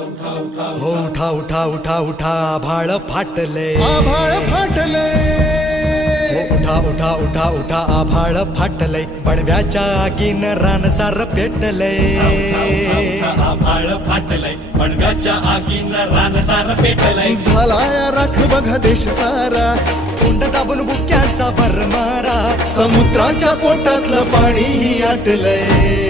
हो उठा उठा उठा उठा आभाळ फाटले. आभाळ फाटले. हो उठा उठा उठा उठा आभाळ फाटले. पडव्याच्या आगीन रानसार पेटले. आभाळ फाटलंय पडव्याच्या आगीनं रानसार पेटलंय झालाय राख बघा देश सारा. तोंड दाबून बुक्यांचा भरमारा समुद्राच्या पोटातलं पाणी आटलंय.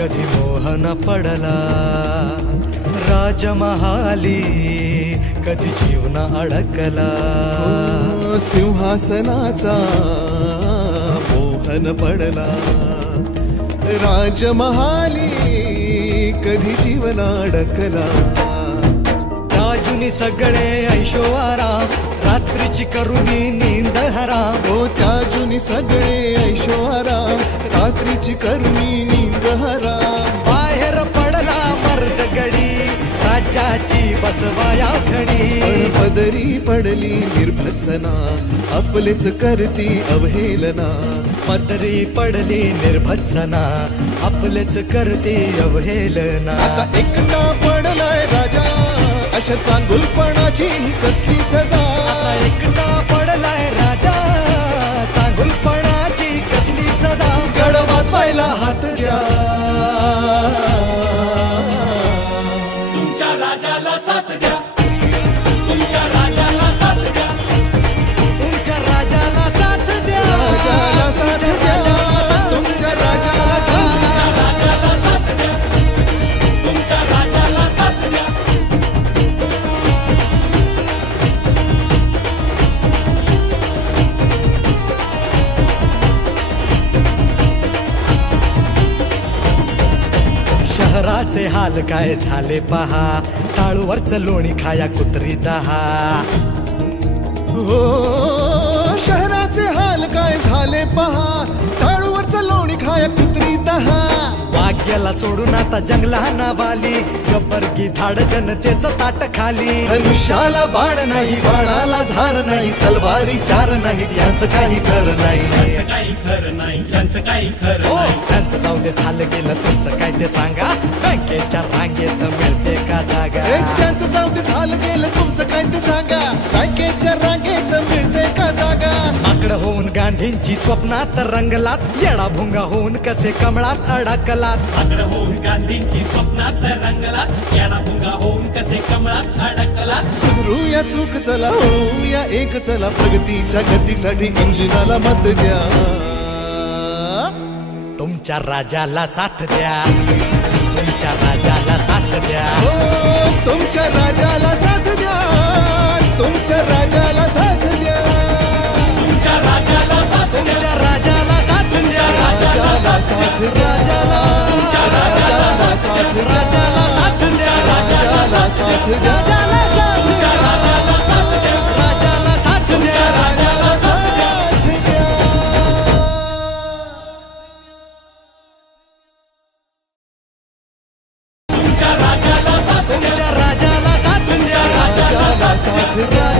कधी मोहन पडला? राजमहाली कधी जीवन अडकला? सिंहासनाचा मोहन पडला. राजमहाली कधी जीवन अडकला? राजुनी सगळे ऐशो आराम रात्रीची करुणी नींद हराम हो त्या जुनी सगळे ऐशोआराम रात्रीची करुणी राज्याची बसवाया खडी पदरी पडली निर्भत्सना आपलेच करती अवहेलना. पदरी पडली निर्भत्सना आपलेच करते अवहेलना. आता एकटा पडलाय राजा अशा चांगुलपणाची कसली सजा. आता एकटा पडलाय राजा चांगुलपणाची कसली सजा. गड वाचवायला हात द्या. शहराचे हाल काय झाले पहा? टाळूवरच लोणी खाया कुत्री दहा. हो शहराचे हाल काय झाले पहा? टाळूवरचा लोणी खाया कुत्री दहा. वाक्याला सोडून आता जंगला नावाली गब्बरगी धाड जनतेचं ताट खाली. धनुष्याला बाण नाही बाणाला धार नाही तलवारी चार नाही यांचं काही कर नाही. यांचं काही खरं नाही यांचं काही खरं हो नाही. जाऊ दे झालं गेलं तुमचं काय ते सांगा. बँकेच्या रांगेत मिळते का जागा? त्यांचं जाऊ दे झालं गेलं तुमचं काय ते सांगा. बँकेच्या रांगेत मिळते का जागा? आकड होऊन गांधींची स्वप्नात रंगलात. येडा भुंगा होऊन कसे कमळात अडकलात. आकडं होऊन गांधींची स्वप्नात रंगला याना भुंगा होऊन कसे कमळात अडकला सुधरूया चूक चला होऊया एक चला. प्रगतीच्या गतीसाठी इंजिनाला मत द्या. तुमच्या राजाला साथ द्या तुमच्या राजाला साथ द्या हो, तुमच्या राजाला साथ द्या तुमच्या राजाला साथ द्या तुमच्या राजाला साथ द्या तुमच्या राजाला साथ द्या राजाला साथ राजाला राजाला साथ द्या राजाला साथ द्या राजाला साथ द्या we got